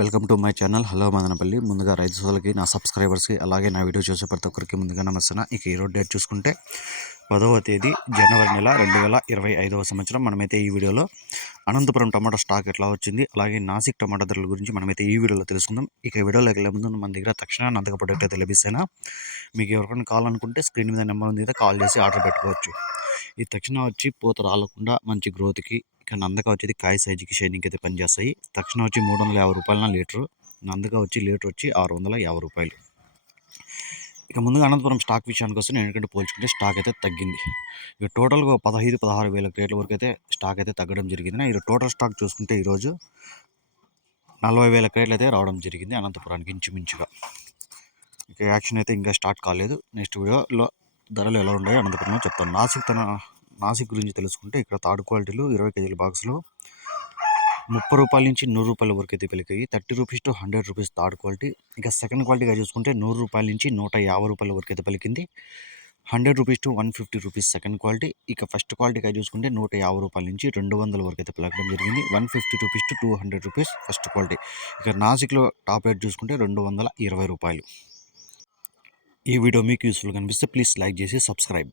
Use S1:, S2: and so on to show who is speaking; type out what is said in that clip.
S1: Welcome to my channel. Hello Madanapalle. ముందుగా రైతు సోదరులకి నా సబ్స్క్రైబర్స్కి అలాగే నా వీడియో చూసే ప్రతి ఒక్కరికి ముందుగా నమస్తే ఇక ఈరోజు డేట్ చూసుకుంటే పదవ తేదీ జనవరి నెల రెండు వేల ఇరవై ఐదవ సంవత్సరం. మనమైతే ఈ వీడియోలో అనంతపురం టమాటో స్టాక్ ఎట్లా వచ్చింది అలాగే నాసిక్ టమాటా ధరల గురించి మనమైతే ఈ వీడియోలో తెలుసుకుందాం. ఇక ఈ వీడియోలోకి వెళ్ళే ముందు మన దగ్గర తక్షణ నందక ప్రొడక్ట్ అయితే లభిస్తేనా? మీకు ఎవరికైనా కావాలనుకుంటే స్క్రీన్ మీద నెంబర్ ఉంది కాల్ చేసి ఆర్డర్ పెట్టుకోవచ్చు. ఈ తక్షణ వచ్చి పూత రాలకుండా మంచి గ్రోత్కి ఇక్కడ నందక వచ్చేది కాయ సైజుకి షైనింగ్ అయితే పనిచేస్తాయి. తక్షణ వచ్చి మూడు వందల యాభై రూపాయలన్న లీటరు. నందక వచ్చి లీటర్ వచ్చి ఆరు వందల యాభై రూపాయలు. ఇక ముందుగా అనంతపురం స్టాక్ విషయానికి వస్తే నేను ఎందుకంటే పోల్చుకుంటే స్టాక్ అయితే తగ్గింది. ఇక టోటల్గా పదహైదు పదహారు వేల రేట్ల వరకు అయితే స్టాక్ అయితే తగ్గడం జరిగింది. ఇది టోటల్ స్టాక్ చూసుకుంటే ఈరోజు నలభై వేల క్రేట్లు అయితే రావడం జరిగింది అనంతపురానికి ఇంచుమించుగా. ఇక యాక్షన్ అయితే ఇంకా స్టార్ట్ కాలేదు. నెక్స్ట్ వీడియోలో ధరలు ఎలా ఉన్నాయో అనంతపురంలో చెప్తాను. నాసిక్ తన నాసిక్ గురించి తెలుసుకుంటే ఇక్కడ థర్డ్ క్వాలిటీలో ఇరవై కేజీల బాక్స్లో ముప్పై రూపాయల నుంచి నూరు రూపాయల వరకు అయితే పెలికాయి thirty rupees to hundred rupees third quality. ఇక సెకండ్ క్వాలిటీగా చూసుకుంటే నూరు రూపాయల నుంచి నూట యాభై రూపాయల వరకు అయితే పలికింది. Hundred rupees to one fifty rupees second quality. ఇక ఫస్ట్ క్వాలిటీగా చూసుకుంటే నూట యాభై రూపాయల నుంచి రెండు వందల వరకు అయితే పలకడం జరిగింది. One fifty rupees to two hundred rupees first quality. ఇక నాసిక్లో టాప్ రేట్ చూసుకుంటే రెండు వందల ఇరవై రూపాయలు. ఈ వీడియో మీకు యూస్ఫుల్ కనిపిస్తే ప్లీజ్ లైక్ చేసి సబ్స్క్రైబ్.